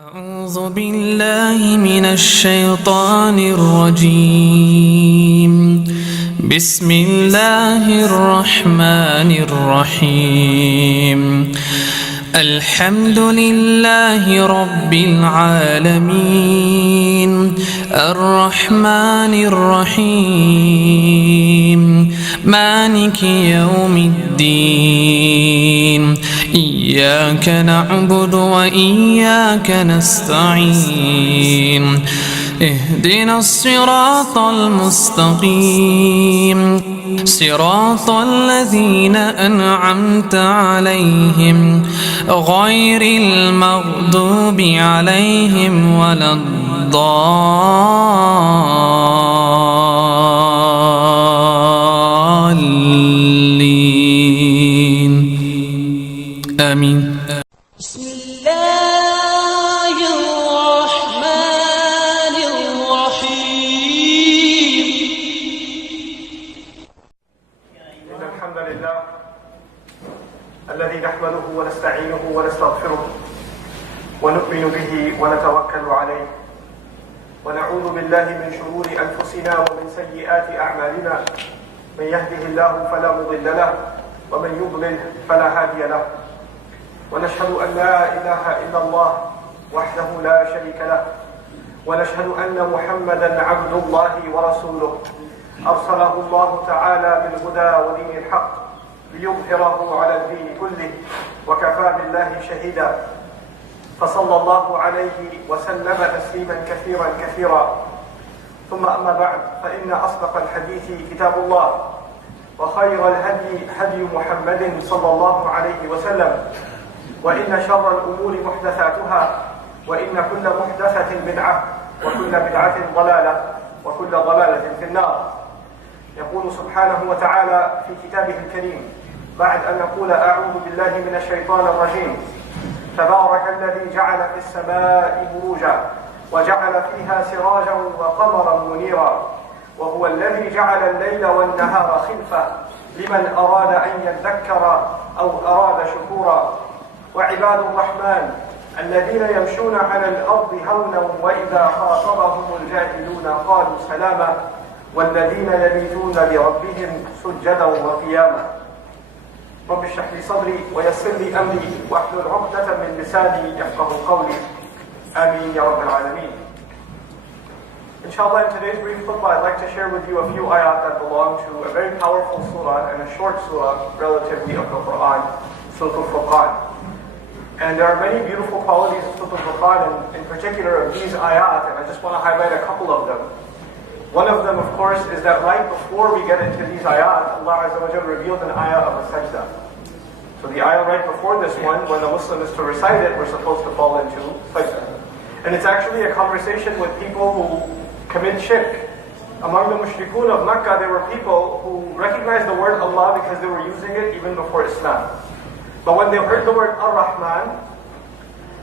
أعوذ بالله من الشيطان الرجيم. بسم الله الرحمن الرحيم. الحمد لله رب العالمين الرحمن الرحيم مالك يوم الدين إياك نعبد وإياك نستعين اهدنا الصراط المستقيم صراط الذين أنعمت عليهم غير المغضوب عليهم ولا الضالين آمين. بسم الله الرحمن الرحيم. إن الحمد لله الذي نحمده ونستعينه ونستغفره ونؤمن به ونتوكل عليه ونعوذ بالله من شرور أنفسنا ومن سيئات أعمالنا. من يهده الله فلا مضل له ومن يضلل فلا هادي له. ونشهد أن لا إله إلا الله وحده لا شريك له ونشهد أن محمدا عبد الله ورسوله أرسله الله تعالى بالهدى ودين الحق ليظهره على الدين كله وكفى بالله شهيدا. فصلى الله عليه وسلم تسليما كثيرا كثيرا. ثم أما بعد، فإن أصدق الحديث كتاب الله وخير الهدي هدي محمد صلى الله عليه وسلم وإن شر الأمور محدثاتها وإن كل محدثة بدعة وكل بدعة ضلالة وكل ضلالة في النار. يقول سبحانه وتعالى في كتابه الكريم بعد أن نقول أعوذ بالله من الشيطان الرجيم: تبارك الذي جعل في السماء بروجا وجعل فيها سراجا وقمرا منيرا وهو الذي جعل الليل والنهار خلفة لمن أراد أن يذكر أو أراد شكورا. وعباد الرحمن الذين يمشون على الأرض هونا وإذا خاطبهم الجاهلون قالوا سلاما والذين يبيتون لربهم سجدا وقياما. رب اشرح لي صدري ويسر لي أمري واحلل عقدة من لساني يفقهوا قولي. آمين يا رب العالمين. Inshallah, in today's brief khutbah, I'd like to share with you a few ayat that belong to a very powerful surah and a short surah relatively of the Quran, Surah Furqan. And there are many beautiful qualities of Surah Furqan, and in particular of these ayat, and I just want to highlight a couple of them. One of them, of course, is that right before we get into these ayat, Allah Azza wa Jalla revealed an ayah of a sajda. So the ayah right before this one, when a Muslim is to recite it, we're supposed to fall into sajda. And it's actually a conversation with people who commit shirk. Among the mushrikun of Makkah, there were people who recognized the word Allah because they were using it even before Islam. But when they heard the word Ar-Rahman,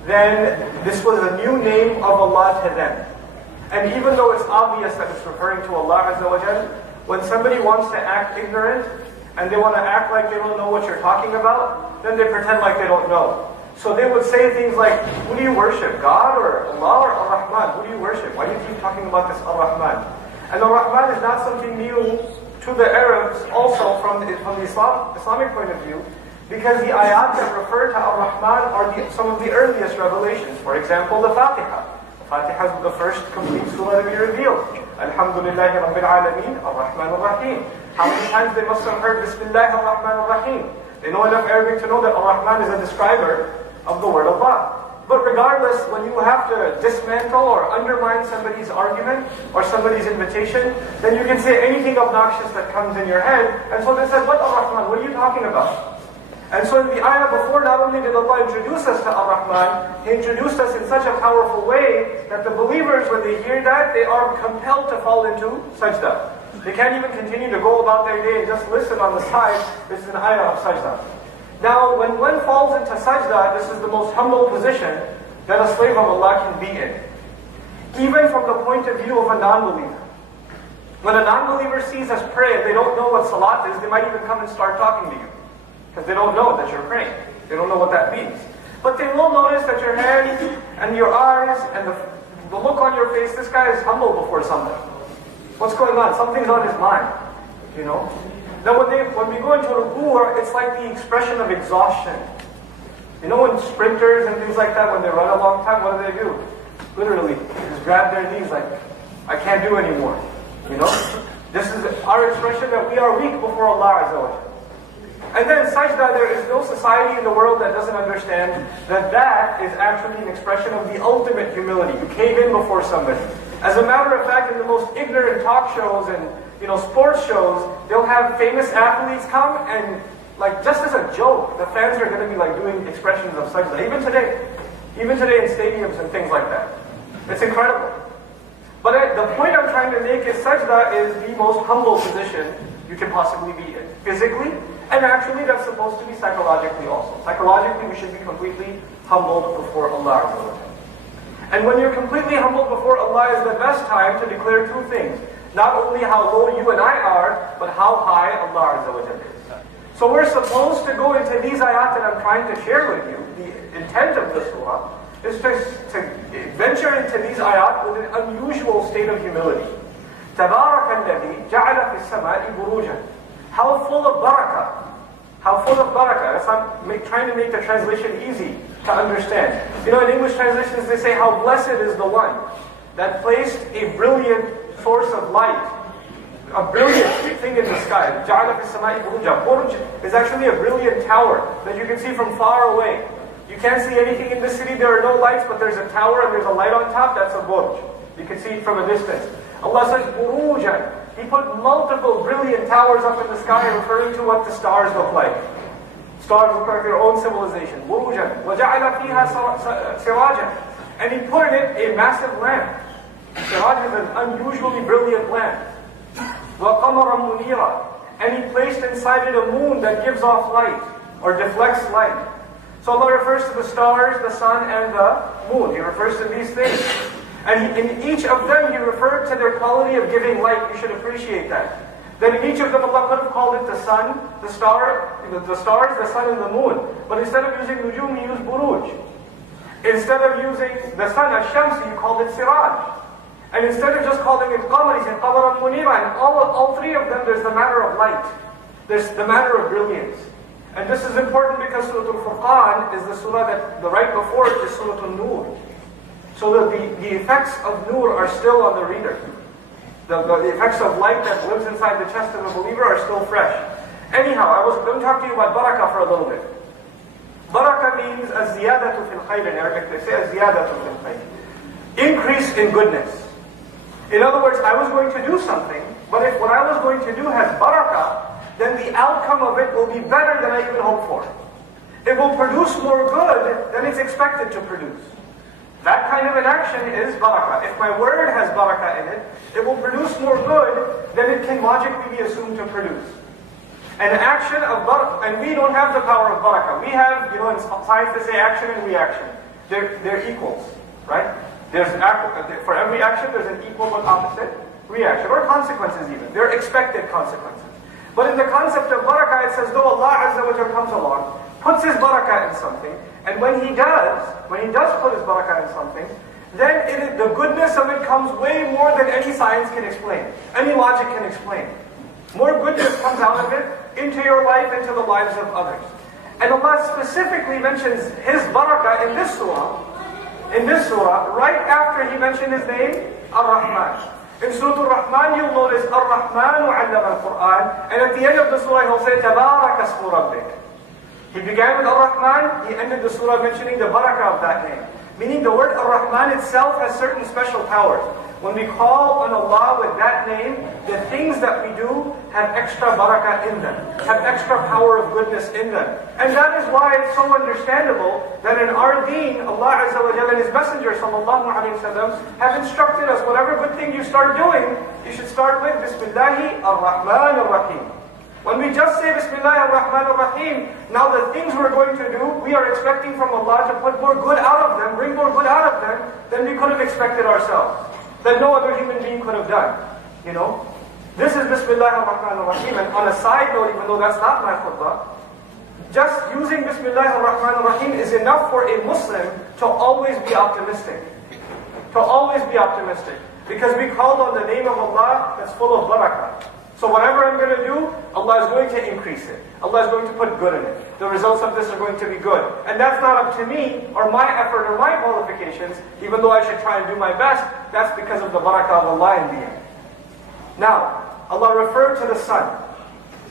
then this was a new name of Allah to them. And even though it's obvious that it's referring to Allah Azza wa Jal, when somebody wants to act ignorant and they want to act like they don't know what you're talking about, then they pretend like they don't know. So they would say things like, who do you worship, God or Allah or Ar-Rahman? Who do you worship? Why do you keep talking about this Ar-Rahman? And Ar-Rahman is not something new to the Arabs also from the Islamic point of view, because the ayat that refer to Ar-Rahman are some of the earliest revelations. For example, the Fatiha. The Fatiha is the first complete surah to be revealed. Alhamdulillahi Rabbil Alameen, Ar-Rahman Ar-Rahim. How many times they must have heard Bismillah Ar-Rahman Ar-Rahim? They know enough Arabic to know that Ar-Rahman is a describer of the word Allah. But regardless, when you have to dismantle or undermine somebody's argument or somebody's invitation, then you can say anything obnoxious that comes in your head. And so they said, what Ar-Rahman? What are you talking about? And so in the ayah before, not only did Allah introduce us to Ar-Rahman, He introduced us in such a powerful way that the believers, when they hear that, they are compelled to fall into sajda. They can't even continue to go about their day and just listen on the side. This is an ayah of sajda. Now, when one falls into sajda, this is the most humble position that a slave of Allah can be in. Even from the point of view of a non-believer. When a non-believer sees us pray and they don't know what salat is, they might even come and start talking to you. Because they don't know that you're praying. They don't know what that means. But they will notice that your hands and your eyes and the look on your face, this guy is humble before something. What's going on? Something's on his mind, you know? Now when we go into ruku', it's like the expression of exhaustion. You know when sprinters and things like that, when they run a long time, what do? Literally, just grab their knees like, I can't do anymore, you know? This is our expression that we are weak before Allah Azza wa Jalla. And then sajda, there is no society in the world that doesn't understand that that is actually an expression of the ultimate humility. You cave in before somebody. As a matter of fact, in the most ignorant talk shows and sports shows, they'll have famous athletes come and like just as a joke, the fans are going to be like doing expressions of sajda. Even today in stadiums and things like that. It's incredible. But the point I'm trying to make is sajda is the most humble position you can possibly be in. Physically, and actually that's supposed to be psychologically also. Psychologically, we should be completely humbled before Allah Azza wa Jalla. And when you're completely humbled before Allah is the best time to declare two things. Not only how low you and I are, but how high Allah Azza wa Jalla is. So we're supposed to go into these ayat that I'm trying to share with you. The intent of the surah is to venture into these ayat with an unusual state of humility. تَبَارَكَ الَّذِي جَعَلَ فِي السَّمَاءِ بُرُوجًا. How full of barakah. How full of barakah. That's I'm trying to make the translation easy to understand. In English translations they say how blessed is the one that placed a brilliant source of light, a brilliant thing in the sky. جَعَلَ فِي السَّمَاءِ بُرُوجًا. Buruj is actually a brilliant tower that you can see from far away. You can't see anything in the city, there are no lights, but there's a tower and there's a light on top, that's a burj. You can see it from a distance. Allah says, burujan. He put multiple brilliant towers up in the sky, referring to what the stars look like. Stars look like their own civilization. Burujan. وَجَعَلَ فِيهَا سِرَاجًا. And He put in it a massive lamp. Siraj is an unusually brilliant lamp. وَقَمَرًا مُنِيرًا. And He placed inside it a moon that gives off light, or deflects light. So Allah refers to the stars, the sun, and the moon. He refers to these things. And in each of them, He referred to their quality of giving light. You should appreciate that. Then in each of them, Allah could have called it the sun, the stars, the sun, and the moon. But instead of using nujum, He used buruj. Instead of using the sun, ash-shams, He called it siraj. And instead of just calling it qamar, He said qamaran munira. And all three of them, there's the matter of light. There's the matter of brilliance. And this is important because Surah Furqan is the surah that the right before it is Surah An-Nur. So that the effects of nur are still on the reader. The effects of light that lives inside the chest of a believer are still fresh. Anyhow, let me talk to you about barakah for a little bit. Barakah means az-ziyadatu fil khayr in Arabic. They say az-ziyadatu fil khayr. Increase in goodness. In other words, I was going to do something, but if what I was going to do has barakah, then the outcome of it will be better than I even hoped for. It will produce more good than it's expected to produce. That kind of an action is barakah. If my word has barakah in it, it will produce more good than it can logically be assumed to produce. An action of barakah, and we don't have the power of barakah. We have, in science they say action and reaction. They're equals, right? For every action there's an equal but opposite reaction, or consequences even. They're expected consequences. But in the concept of barakah, it says, though Allah Azza wa Jalla comes along, puts His barakah in something, and when He does put His barakah in something, then the goodness of it comes way more than any science can explain, any logic can explain. More goodness comes out of it into your life, into the lives of others. And Allah specifically mentions His barakah in this surah, right after He mentioned His name, Ar-Rahman. In Surah Al-Rahman, you'll notice Ar-Rahmanu 'allama al-Qur'an, and at the end of the surah, He'll say, Tabarak asmu rabbik. He began with Ar-Rahman, He ended the surah mentioning the barakah of that name. Meaning the word Ar-Rahman itself has certain special powers. When we call on Allah with that name, the things that we do have extra barakah in them, have extra power of goodness in them. And that is why it's so understandable that in our deen, Allah Azza wa Jalla and His Messenger sallallahu alayhi wa sallam have instructed us, whatever good thing you start doing, you should start with Bismillahi ar-Rahman ar-Rahim. When we just say Bismillah ar-Rahman ar-Rahim, now the things we're going to do, we are expecting from Allah to put more good out of them, bring more good out of them, than we could have expected ourselves. That no other human being could have done. This is Bismillah ar-Rahman ar-Rahim. And on a side note, even though that's not my khutbah, Just using Bismillah ar-Rahman ar-Rahim is enough for a Muslim to always be optimistic. To always be optimistic. Because we called on the name of Allah that's full of barakah. So whatever I'm going to do, Allah is going to increase it. Allah is going to put good in it. The results of this are going to be good. And that's not up to me, or my effort, or my qualifications, even though I should try and do my best. That's because of the barakah of Allah in the end. Now, Allah referred to the sun,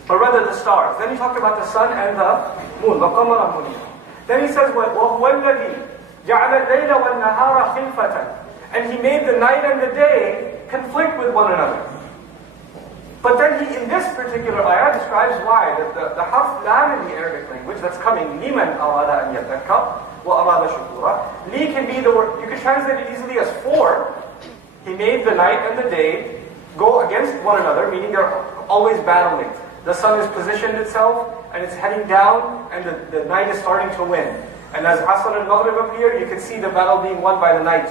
or rather the stars. Then He talked about the sun and the moon. وَقَمَرًا مُنِيرًا. Then He says, وَهُوَ الَّذِي جَعَلَ اللَّيْلَ وَالنَّهَارَ خِلْفَةً. And He made the night and the day conflict with one another. But then He, in this particular ayah, describes why. The harf lam in the Arabic language that's coming, لِمَنْ أَرَادَ أَنْ يَذَّكَّرَ وَأَرَادَ شُكُورًا. Li can be the word, you can translate it easily as for. He made the night and the day go against one another, meaning they're always battling. The sun has positioned itself, and it's heading down, and the night is starting to win. And as Asr and Maghrib appear, you can see the battle being won by the night.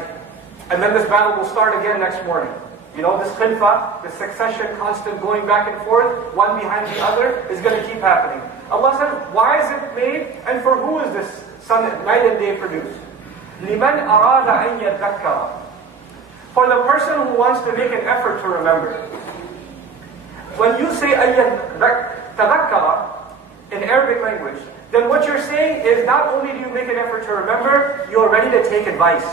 And then this battle will start again next morning. You know, this khilfa, this succession, constant going back and forth, one behind the other, is going to keep happening. Allah says, why is it made, and for who is this sun, night and day produced? لِمَنْ أَرَادَ أَنْ يَذَّكَّرَ. For the person who wants to make an effort to remember. When you say تَذَكَّرَ in Arabic language, then what you're saying is not only do you make an effort to remember, you are ready to take advice.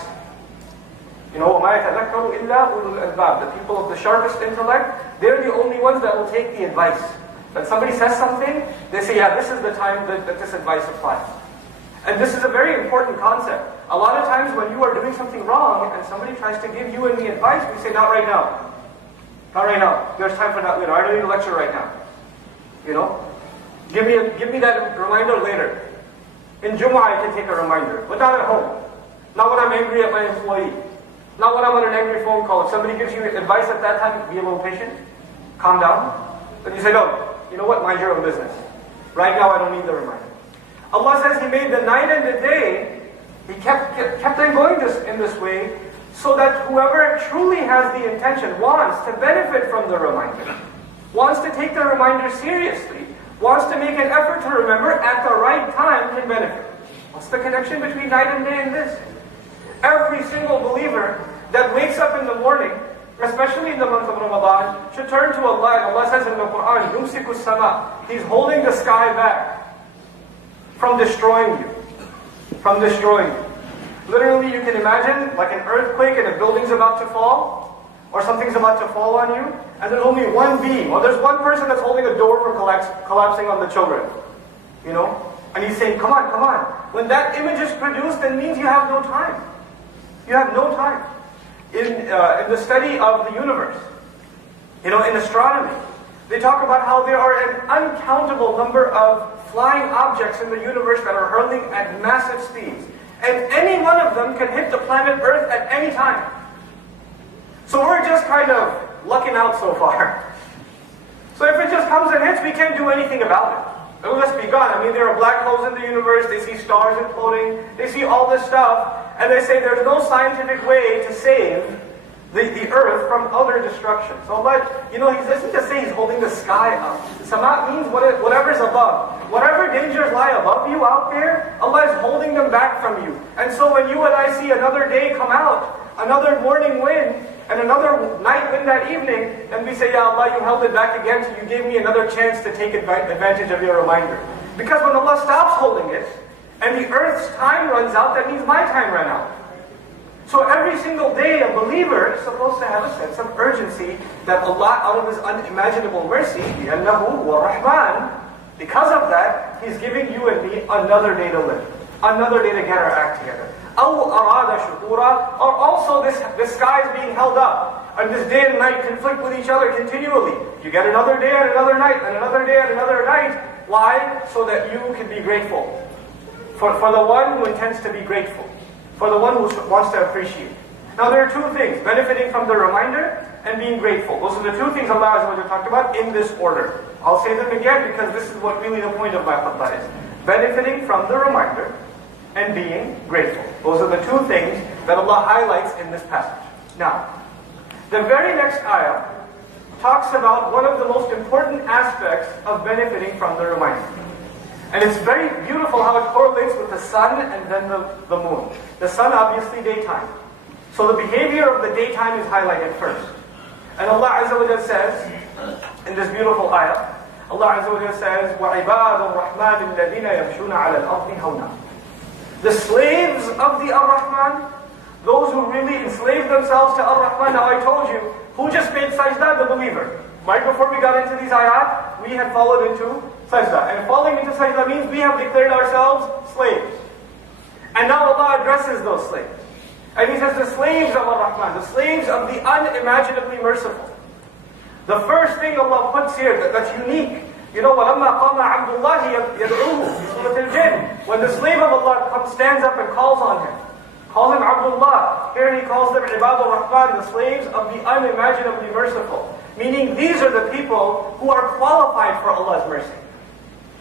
You know, وَمَا يَتَذَكَّرُ إِلَّا أُولُو الْأَلْبَابِ. The people of the sharpest intellect, they're the only ones that will take the advice. When somebody says something, they say, yeah, this is the time that this advice applies. And this is a very important concept. A lot of times when you are doing something wrong and somebody tries to give you and me advice, we say, not right now. Not right now. There's time for that later. I don't need a lecture right now. You know? Give me that reminder later. In Jumu'ah I can take a reminder, but not at home. Not when I'm angry at my employee. Not when I'm on an angry phone call. If somebody gives you advice at that time, be a little patient. Calm down. Then you say, no, you know what? Mind your own business. Right now I don't need the reminder. Allah says He made the night and the day. He kept on going in this way, so that whoever truly has the intention, wants to benefit from the reminder, wants to take the reminder seriously, wants to make an effort to remember at the right time, can benefit. What's the connection between night and day and this? Every single believer that wakes up in the morning, especially in the month of Ramadan, should turn to Allah. Allah says in the Quran, يُمْسِكُ السَّمَاء. He's holding the sky back from destroying you. From destroying you. Literally, you can imagine like an earthquake and a building's about to fall, or something's about to fall on you, and there's only one beam, or there's one person that's holding a door from collapsing on the children. You know? And he's saying, come on, come on. When that image is produced, that means you have no time. You have no time. In the study of the universe, you know, in astronomy, they talk about how there are an uncountable number of flying objects in the universe that are hurling at massive speeds. And any one of them can hit the planet Earth at any time. So we're just kind of lucking out so far. So if it just comes and hits, we can't do anything about it. It'll just be gone. I mean, there are black holes in the universe, they see stars imploding, they see all this stuff, and they say there's no scientific way to save the earth from utter destruction. So Allah, you know, He doesn't just say He's holding the sky up. Sama means whatever's above. Whatever dangers lie above you out there, Allah is holding them back from you. And so when you and I see another day come out, another morning wind, and another night wind that evening, and we say, Ya Allah, you held it back again, so you gave me another chance to take advantage of your reminder. Because when Allah stops holding it, and the earth's time runs out, that means my time ran out. So every single day, a believer is supposed to have a sense of urgency that Allah, out of His unimaginable mercy, لِأَنَّهُ وَالرَّحْمَنِ, because of that, He's giving you and me another day to live, another day to get our act together. أَوْ أَرَادَ شُكُورًا, or also this sky is being held up, and this day and night conflict with each other continually. You get another day and another night, and another day and another night. Why? So that you can be grateful. For the one who intends to be grateful. For the one who wants to appreciate. Now there are two things, benefiting from the reminder and being grateful. Those are the two things Allah Azza wa Jalla talked about in this order. I'll say them again because this is what really the point of my khutbah is. Benefiting from the reminder and being grateful. Those are the two things that Allah highlights in this passage. Now, the very next ayah talks about one of the most important aspects of benefiting from the reminder. And it's very beautiful how it correlates with the sun and then the moon. The sun, obviously, daytime. So the behavior of the daytime is highlighted first. And Allah Azza wa Jalla says, in this beautiful ayah, Allah Azza wa Jalla says, وَعِبَادُ الرَّحْمَنِ الَّذِينَ يَمْشُونَ عَلَى الْأَرْضِ هَوْنًا. The slaves of the Ar-Rahman, those who really enslave themselves to Ar-Rahman. Now I told you, who just made sajda? The believer. Right before we got into these ayat, we had followed into sajda. And falling into sajda means we have declared ourselves slaves. And now Allah addresses those slaves. And He says the slaves of Ar-Rahman, the slaves of the unimaginably merciful. The first thing Allah puts here that's unique, you know, وَلَمَّا قَامَ عَبْدُ اللَّهِ يَدْعُوهُ in Surah Al-Jinn. When the slave of Allah stands up and calls on him, calls him Abdullah. Here He calls them Ibad al-Rahman, the slaves of the unimaginably merciful. Meaning these are the people who are qualified for Allah's mercy.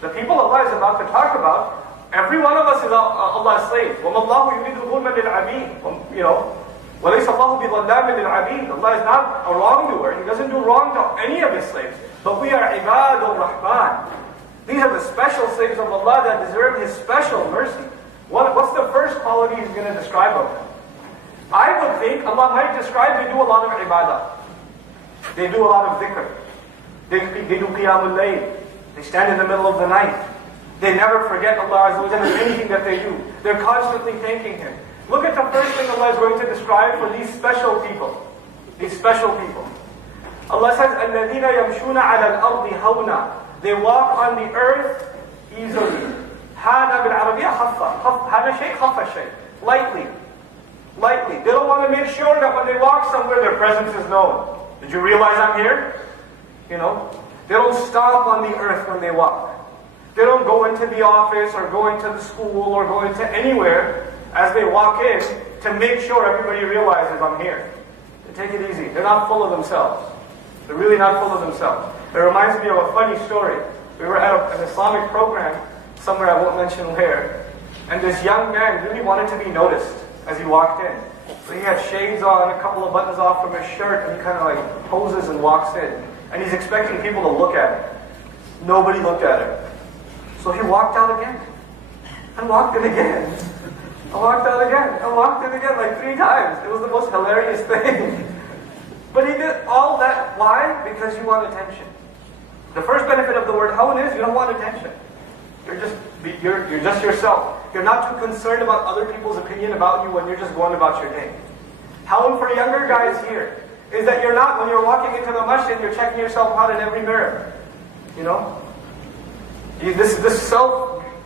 The people Allah is about to talk about, every one of us is Allah's slave. وَمَا اللَّهُ يُرِيدُ ظُلْمًا لِلْعَبِيدِ. You know, وَلَيْسَ اللَّهُ بِظَلَّامٍ لِلْعَبِيدِ. Allah is not a wrongdoer. He doesn't do wrong to any of His slaves. But we are Ibad al-Rahman. These are the special slaves of Allah that deserve His special mercy. What's the first quality He's going to describe of them? I would think Allah might describe they do a lot of ibadah. They do a lot of dhikr. They do qiyamul layl. They stand in the middle of the night. They never forget Allah Azza wa Jalla in anything that they do. They're constantly thanking Him. Look at the first thing Allah is going to describe for these special people. These special people. Allah says, الَّذِينَ يَمْشُونَ عَلَى الْأَرْضِ هَوْنًا. They walk on the earth easily. هذا بالعربية خفة. هذا شيء خفة شيء. Lightly. Lightly. They don't want to make sure that when they walk somewhere, their presence is known. Did you realize I'm here? You know? They don't stomp on the earth when they walk. They don't go into the office or go into the school or go into anywhere as they walk in to make sure everybody realizes I'm here. They take it easy. They're not full of themselves. They're really not full of themselves. It reminds me of a funny story. We were at an Islamic program somewhere, I won't mention where, and this young man really wanted to be noticed as he walked in. So he had shades on, a couple of buttons off from his shirt, and he kind of like poses and walks in. And he's expecting people to look at him. Nobody looked at him. So he walked out again. And walked in again. And walked out again. And walked in again like 3 times. It was the most hilarious thing. But he did all that. Why? Because you want attention. The first benefit of the word hawn is you don't want attention. You're just yourself. You're not too concerned about other people's opinion about you when you're just going about your day. Hawn for younger guys here is that you're not, when you're walking into the masjid, you're checking yourself out in every mirror. You know? This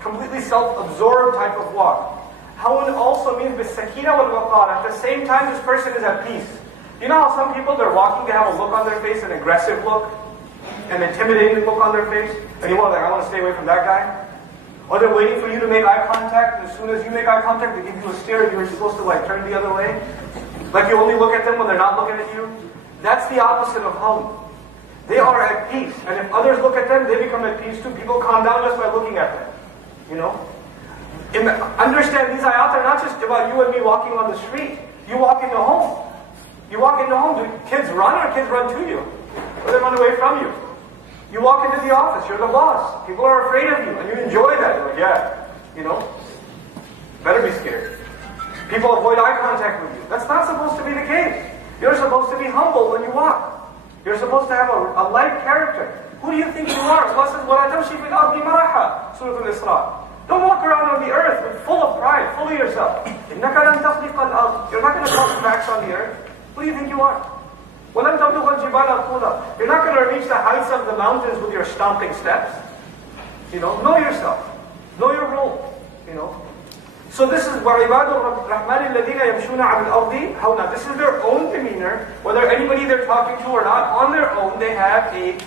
completely self-absorbed type of walk. Hawn also means bis-sakina wal-waqar. At the same time, this person is at peace. You know how some people, they're walking, they have a look on their face, an aggressive look, an intimidating look on their face, and you want to, I want to stay away from that guy. Or they're waiting for you to make eye contact, and as soon as you make eye contact, they give you a stare, you were supposed to like turn the other way. Like you only look at them when they're not looking at you. That's the opposite of hawn. They are at peace, and if others look at them, they become at peace too. People calm down just by looking at them. You know? Understand, these ayat are not just about you and me walking on the street. You walk into home. You walk into home, do kids run or kids run to you? Or they run away from you? You walk into the office, you're the boss. People are afraid of you, and you enjoy that. You're like, yeah, you know, better be scared. People avoid eye contact with you. That's not supposed to be the case. You're supposed to be humble when you walk. You're supposed to have a light character. Who do you think you are? Allah says, وَلَا تَمْشِي فِي الْأَرْضِ مَرَحًا, Surah Al-Isra. Don't walk around on the earth full of pride, full of yourself. إِنَّكَ لَن تَخْلِقَ الْأَرْضِ. You're not going to cause cracks on the earth. Who do you think you are? وَلَن تَبْلُغَ الْجِبَالَ طُولًا. You're not going to reach the heights of the mountains with your stomping steps. You know yourself. Know your role. You know. So this is وَعِبَادُ الرَّحْمَنِ الَّذِينَ يَمْشُونَ عَلَى الْأَرْضِ هَوْنًا. This is their own demeanor. Whether anybody they're talking to or not, on their own they have a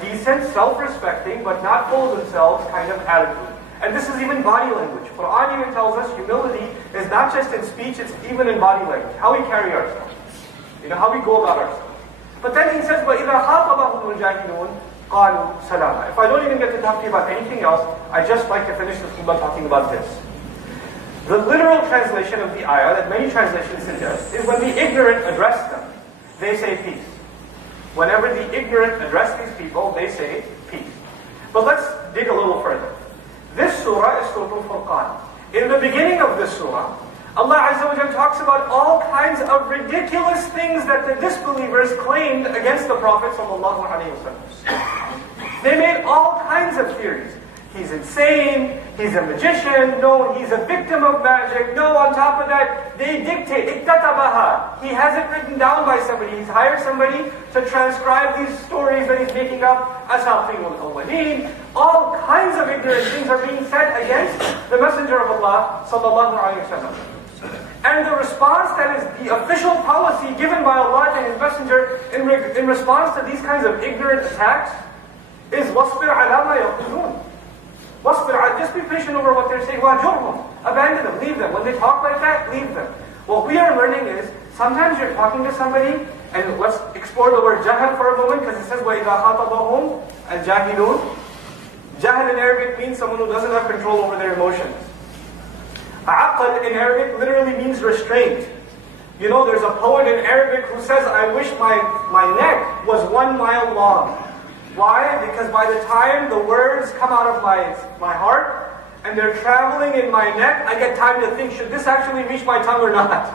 decent, self-respecting, but not full of themselves kind of attitude. And this is even body language. Quran even tells us humility is not just in speech, it's even in body language. How we carry ourselves. You know, how we go about ourselves. But then he says, وَإِذَا خَاطَبَهُمُ الْجَاهِلُونَ قَالُوا سَلَامًا. If I don't even get to talk to you about anything else, I just like to finish this khutbah talking about this. The literal translation of the ayah that many translations suggest is when the ignorant address them, they say peace. Whenever the ignorant address these people, they say peace. But let's dig a little further. This surah is Surah Furqan. In the beginning of this surah, Allah Azza wa Jalla talks about all kinds of ridiculous things that the disbelievers claimed against the Prophet sallallahu alaihi wasallam. They made all kinds of theories. He's insane, he's a magician, no, he's a victim of magic, no, on top of that, they dictate, iktatabaha. He has it written down by somebody, he's hired somebody to transcribe these stories that he's making up, asatirul awwaleen. All kinds of ignorant things are being said against the Messenger of Allah sallallahu alaihi wasallam. And the response that is the official policy given by Allah to His Messenger in response to these kinds of ignorant attacks is وَاصْبِرْ عَلَى مَا يَقُولُونَ. Just be patient over what they're saying. وَاجُرْهُمْ. Abandon them, leave them. When they talk like that, leave them. What we are learning is, sometimes you're talking to somebody, and let's explore the word jahal for a moment, because it says, وَإِذَا خَاطَبَهُمْ الْجَاهِلُونَ. Jahal in Arabic means someone who doesn't have control over their emotions. Aql in Arabic literally means restraint. You know, there's a poet in Arabic who says, I wish my neck was 1 mile long. Why? Because by the time the words come out of my heart, and they're traveling in my neck, I get time to think, should this actually reach my tongue or not?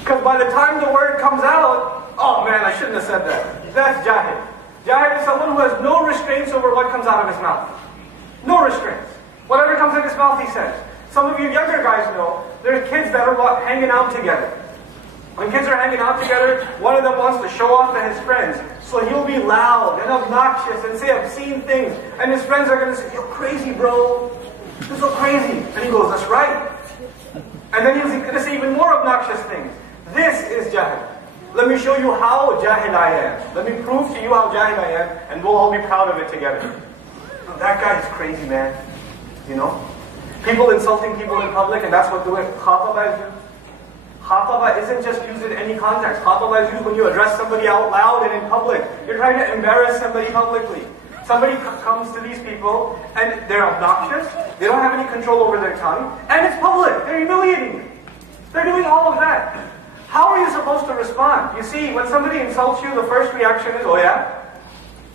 Because by the time the word comes out, oh man, I shouldn't have said that. That's jahil. Jahil is someone who has no restraints over what comes out of his mouth. No restraints. Whatever comes in his mouth, he says. Some of you younger guys know, there's kids that are hanging out together. When kids are hanging out together, one of them wants to show off to his friends. So he'll be loud and obnoxious and say obscene things. And his friends are going to say, you're crazy, bro. You're so crazy. And he goes, that's right. And then he's going to say even more obnoxious things. This is jahil. Let me show you how jahil I am. Let me prove to you how jahil I am, and we'll all be proud of it together. That guy is crazy, man. You know? People insulting people in public, and that's what the word khataba is used. Khataba isn't just used in any context. Khataba is used when you address somebody out loud and in public. You're trying to embarrass somebody publicly. Somebody comes to these people, and they're obnoxious, they don't have any control over their tongue, and it's public, they're humiliating you. They're doing all of that. How are you supposed to respond? You see, when somebody insults you, the first reaction is, oh yeah?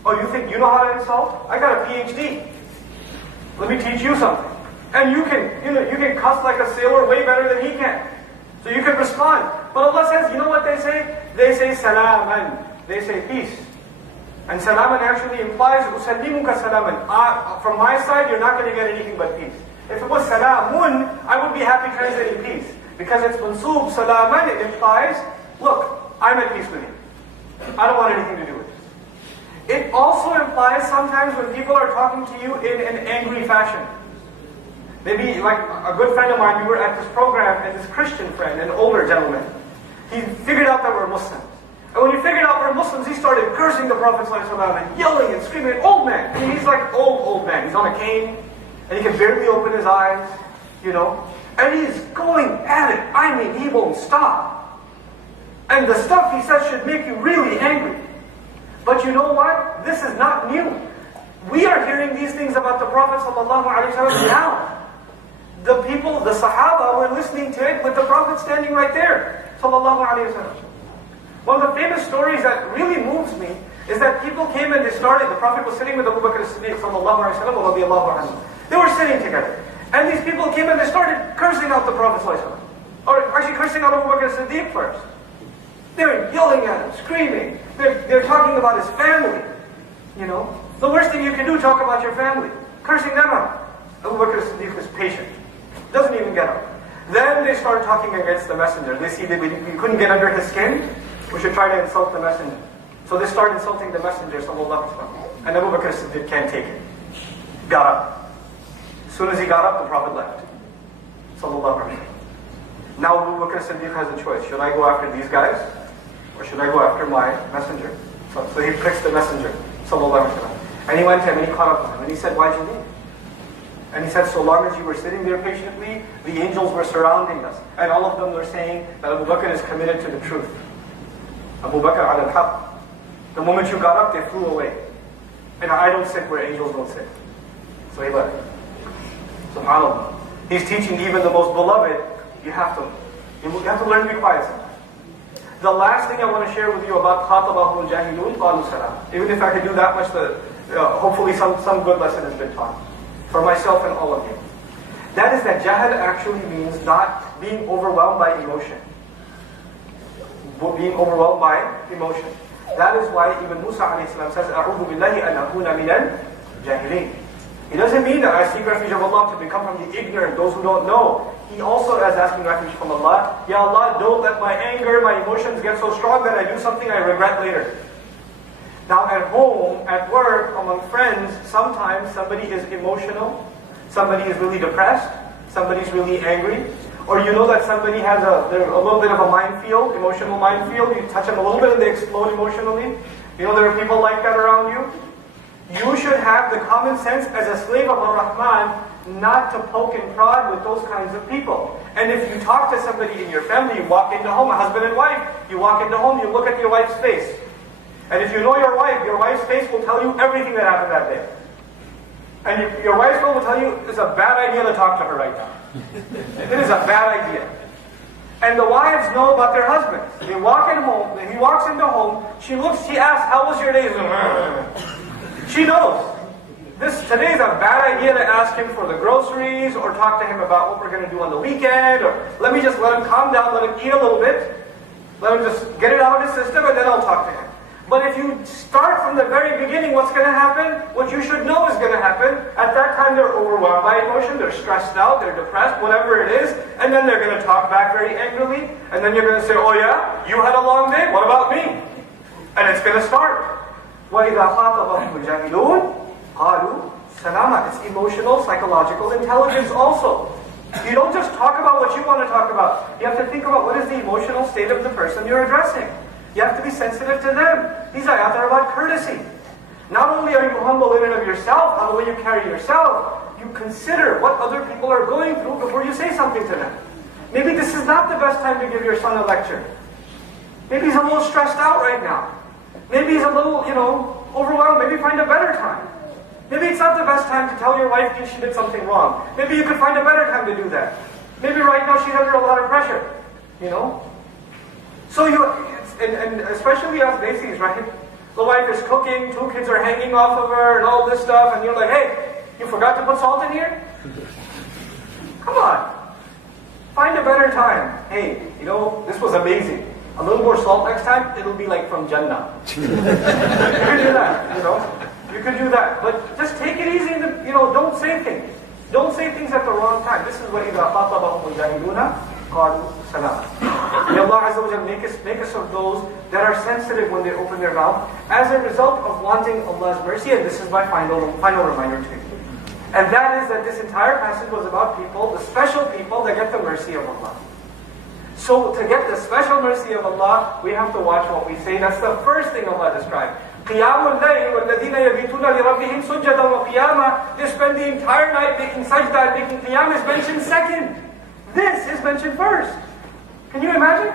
Oh, you think you know how to insult? I got a PhD. Let me teach you something. And you can cuss like a sailor way better than he can. So you can respond. But Allah says, you know what they say? They say salaman. They say peace. And salaman actually implies usallimuka salaman. From my side, you're not going to get anything but peace. If it was salamun, I would be happy translating peace. Because it's mansoob salaman, it implies, look, I'm at peace with you. I don't want anything to do with this. It also implies sometimes when people are talking to you in an angry fashion. Maybe like a good friend of mine, we were at this program, and this Christian friend, an older gentleman, he figured out that we're Muslims. And when he figured out we're Muslims, he started cursing the Prophet ﷺ and yelling and screaming, old man. And he's like old man. He's on a cane, and he can barely open his eyes, you know. And he's going at it. I mean, he won't stop. And the stuff he says should make you really angry. But you know what? This is not new. We are hearing these things about the Prophet ﷺ now. The people, the Sahaba, were listening to it with the Prophet standing right there. Sallallahu Alaihi Wasallam. One of the famous stories that really moves me is that people came and they started, the Prophet was sitting with Abu Bakr as-Siddiq Sallallahu Alaihi Wasallam. They were sitting together. And these people came and they started cursing out the Prophet Sallallahu Alaihi Wasallam. Or actually cursing out Abu Bakr as-Siddiq first. They were yelling at him, screaming. They're talking about his family. You know? The worst thing you can do, talk about your family. Cursing them out. Abu Bakr as-Siddiq was patient. Doesn't even get up. Then they start talking against the messenger. They see that we couldn't get under his skin. We should try to insult the messenger. So they start insulting the messenger, sallallahu alaihi wasallam. And Abu Bakr as-Siddiq can't take it. Got up. As soon as he got up, the Prophet left. Sallallahu alaihi wasallam. Now Abu Bakr as-Siddiq has a choice. Should I go after these guys? Or should I go after my messenger? So he picks the messenger, sallallahu alaihi wasallam. And he went to him and he caught up with him. And he said, why'd you leave? And he said, so long as you were sitting there patiently, the angels were surrounding us. And all of them were saying that Abu Bakr is committed to the truth. Abu Bakr al-Haq. The moment you got up, they flew away. And I don't sit where angels don't sit. So he left. SubhanAllah. He's teaching even the most beloved, you have to learn to be quiet sometimes. The last thing I want to share with you about Khatabahul Jahilun, qalu salam. Even if I could do that much, hopefully some good lesson has been taught for myself and all of you. That is that jahal actually means not being overwhelmed by emotion. Being overwhelmed by emotion. That is why even Musa a.s. says, أَعُوذُ بِاللَّهِ أَنْ أَكُونَ مِنَ الْجَاهِلِينَ. It doesn't mean that I seek refuge of Allah to become from the ignorant, those who don't know. He also is asking refuge from Allah. Ya Allah, don't let my anger, my emotions get so strong that I do something I regret later. Now at home, at work, among friends, sometimes somebody is emotional, somebody is really depressed, somebody's really angry, or you know that somebody has a little bit of a minefield, emotional minefield. You touch them a little bit and they explode emotionally. You know there are people like that around you. You should have the common sense as a slave of Ar-Rahman not to poke and prod with those kinds of people. And if you talk to somebody in your family, you walk into home, a husband and wife, you walk into home, you look at your wife's face. And if you know your wife's face will tell you everything that happened that day. And your wife's face will tell you it's a bad idea to talk to her right now. It is a bad idea. And the wives know about their husbands. They walk in home, he walks into home, she asks, how was your day? She knows. Today is a bad idea to ask him for the groceries or talk to him about what we're going to do on the weekend, or let him calm down, let him eat a little bit, let him just get it out of his system, and then I'll talk to him. But if you start from the very beginning, what's going to happen? What you should know is going to happen. At that time, they're overwhelmed by emotion, they're stressed out, they're depressed, whatever it is, and then they're going to talk back very angrily, and then you're going to say, oh yeah, you had a long day, what about me? And it's going to start. وَإِذَا خَاطَبَهُمُ الْجَاهِلُونَ قَالُوا سَلَامًا. It's emotional, psychological intelligence also. You don't just talk about what you want to talk about. You have to think about what is the emotional state of the person you're addressing. You have to be sensitive to them. These ayat are about courtesy. Not only are you humble in and of yourself, how the way you carry yourself, you consider what other people are going through before you say something to them. Maybe this is not the best time to give your son a lecture. Maybe he's a little stressed out right now. Maybe he's a little, overwhelmed. Maybe find a better time. Maybe it's not the best time to tell your wife she did something wrong. Maybe you could find a better time to do that. Maybe right now she's under a lot of pressure, So and especially as basis, right? The wife is cooking, 2 kids are hanging off of her and all this stuff, and you're like, hey, you forgot to put salt in here? Come on. Find a better time. Hey, this was amazing. A little more salt next time, it'll be like from Jannah. You can do that, You can do that. But just take it easy, don't say things. Don't say things at the wrong time. This is what إِذَا خَاطَبَهُمُ الْجَاهِلُونَ قَالُوا سَلَامًا. May Allah Azza wa Jalla make us of those that are sensitive when they open their mouth as a result of wanting Allah's mercy. And this is my final reminder to you. And that is that this entire passage was about people, the special people that get the mercy of Allah. So to get the special mercy of Allah, we have to watch what we say. That's the first thing Allah described. قِيَامُ اللَّيْلِ وَالَّذِينَ يَبِيتُونَ لِرَبِّهِمْ سُجَّدًا وَقِيَامًا. They spend the entire night making sajda and making qiyam is mentioned second. This is mentioned first. Can you imagine?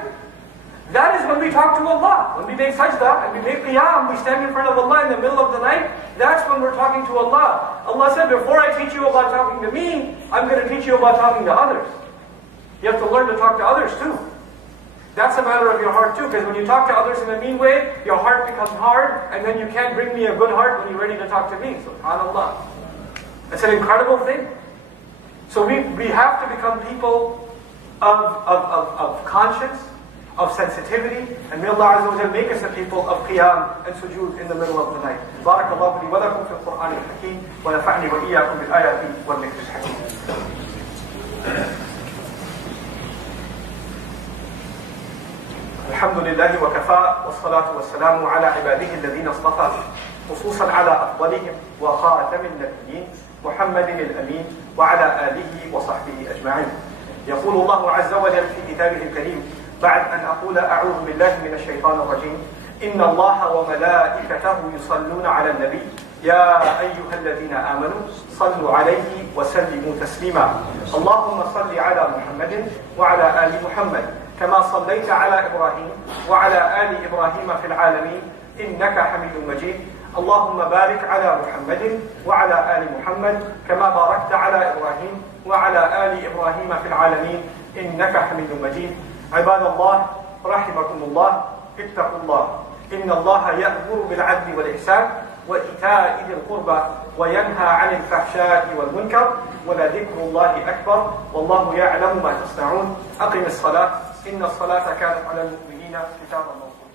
That is when we talk to Allah. When we make sajda and we make qiyam, we stand in front of Allah in the middle of the night. That's when we're talking to Allah. Allah said, before I teach you about talking to me, I'm going to teach you about talking to others. You have to learn to talk to others too. That's a matter of your heart too, because when you talk to others in a mean way, your heart becomes hard, and then you can't bring me a good heart when you're ready to talk to me. SubhanAllah. It's an incredible thing. So we have to become people of conscience, of sensitivity, and may Allah Azza wa Jalla make us a people of qiyam and sujood in the middle of the night. Barakallahu li wa lakum fil Qur'an al-Hakim, wa nafa'ni wa iyyakum bil ayati wal dhikr al-hakim. الحمد لله وكفى والصلاة والسلام على عباده الذين اصطفى خصوصا على أفضلهم وخاتم النبيين محمد الأمين وعلى آله وصحبه أجمعين. يقول الله عز وجل في كتابه الكريم بعد أن أقول أعوذ بالله من الشيطان الرجيم إن الله وملائكته يصلون على النبي يا أيها الذين آمنوا صلوا عليه وسلموا تسليما اللهم صل على محمد وعلى آل محمد كما صليت على إبراهيم وعلى آل إبراهيم في العالمين إنك حميد مجيد اللهم بارك على محمد وعلى آل محمد كما باركت على إبراهيم وعلى آل إبراهيم في العالمين إنك حميد مجيد عباد الله رحمكم الله اتقوا الله إن الله يأمر بالعدل والإحسان وإيتاء ذي القربى وينهى عن الفحشاء والمنكر ولذكر الله أكبر والله يعلم ما تصنعون. أقم الصلاة إن الصلاة كانت على المؤمنين كتابا موقوتا.